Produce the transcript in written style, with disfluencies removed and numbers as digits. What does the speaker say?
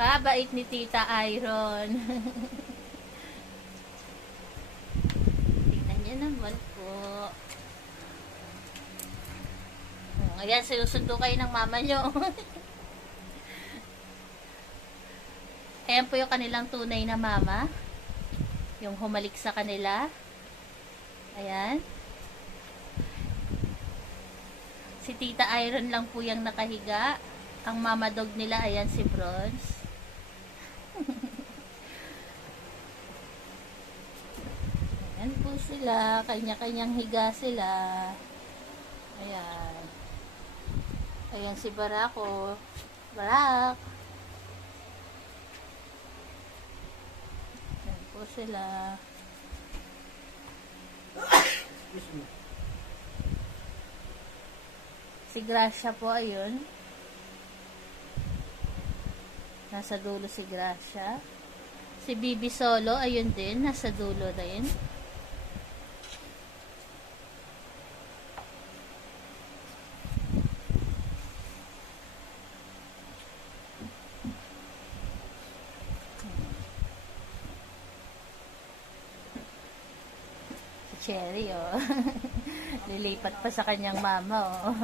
Kabait ni Tita Iron. Tingnan niya naman po. Ayan, sinusundo kayo ng mama nyo. Ayan po yung kanilang tunay na mama. Yung humalik sa kanila. Ayan. Si Tita Iron lang po yung nakahiga. Ang mama dog nila, ayan si Bronze. Ayan po sila. Kanya-kanyang higa sila. Ayan. Ayan si Barako. Barak. Ayan po sila. Si Gracia po, ayun. Nasa dulo si Gracia. Si Bibi Solo, ayun din. Nasa dulo din. Si Cherry, oh. Lilipat pa sa kanyang mama, oh.